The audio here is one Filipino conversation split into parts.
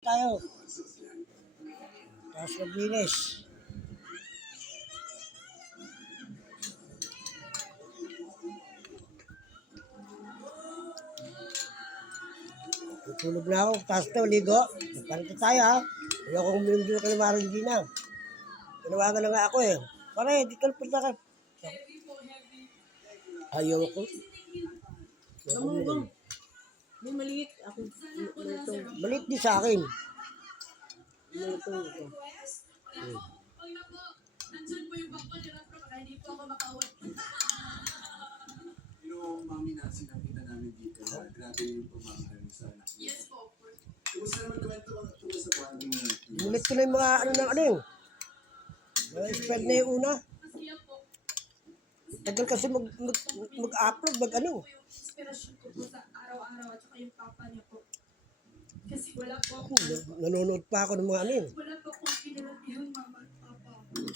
Tayo. Tapos maglinis. Tutulog na ako. Tapos ito, ligo. Parito tayo ha. Ayaw kong hindi ka naman hindi na. Tinawagan na nga ako eh. Pare, di ka punta ka. Ayaw ko. May maliit ako. Maliit din sa akin. Nandyan po yung bangko nila pero hindi po ako makawat. Yung mami na sinakita namin dito, grabe yung pagmamahal sa anak niya. Yes po. Kumusta naman kwento ka tungkol sa bonding mo? Ulit ko na yung mga ano ng ano yung. Mga expert na yung una. Masaya po. Tagal kasi mag-upload, mag-ano. Po yung inspirasyon ko po sa araw-araw at saka yung papa niya po. Kasi wala po ako. Nanonood pa ako ng mga ano yun. Wala po akong pinalagyan mama at papa. Nang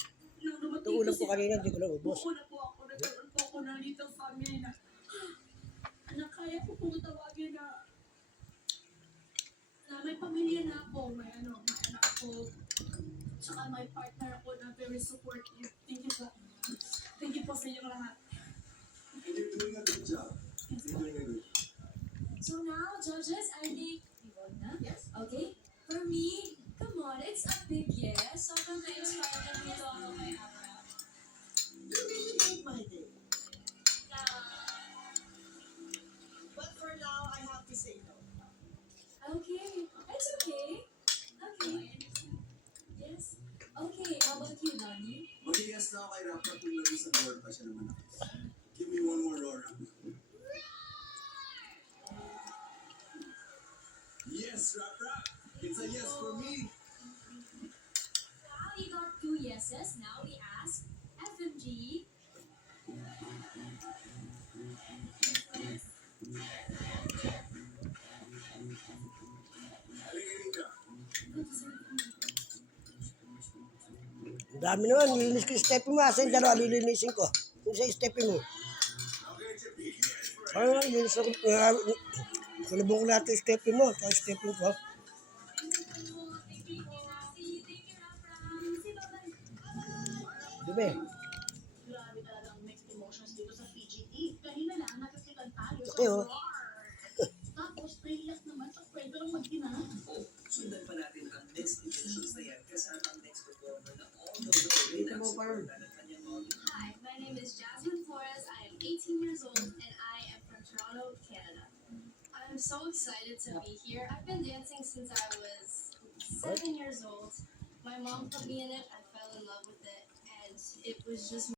Ito dumating ulam kasi ko kanina, hindi ko na ubos. buo na po ako. Nagkaroon po ako ng little family na anak, kaya ko pong tawagin na may pamilya na ako, may anak ko, tsaka may partner ako na very supportive. Thank you po. Thank you po sa inyong lahat. And you're doing a good job. You're doing a good job. So now, judges, I think we vote na? Yes. Okay. For me, come on, it's a big yes. Sobrang na-inspire na dito ako kay Abra. You really made my day. But for now, I have to say no. Okay. It's okay. Okay. Yes. Okay, how about you, Donnie? Mag-ias na ako kay Rap Rap yung lagi sa board pa siya naman ako. Give me one more Rora. Yes, Rap Rap! It's a yes for me! Wow, you got 2 yeses. Now we ask FMG. Halika rito. Ang dami naman, nilinis ko yung step mo. Asa yung dalawa, lilinisin ko. Yung sa step mo. Ano nga, nilinis ako. Salubong ko lahat yung step mo. Sa step ko. Diba? Grabe talaga ang mixed emotions dito sa PGT. Kanina lang, nagkasitan tayo sa Okay, oh. bar. Tapos, naiyak naman sa kwento ng mag-ina. Sundan pa natin ang next editions na yan kasama ang next performer na all the way na supportan ng kanyang mga Hi, my name is Jasmine Flores. I am 18 years old and I am from Toronto, Canada. I'm so excited to be here. I've been dancing since I was 7 years old. My mom put me in it. I fell in love with it, and it was just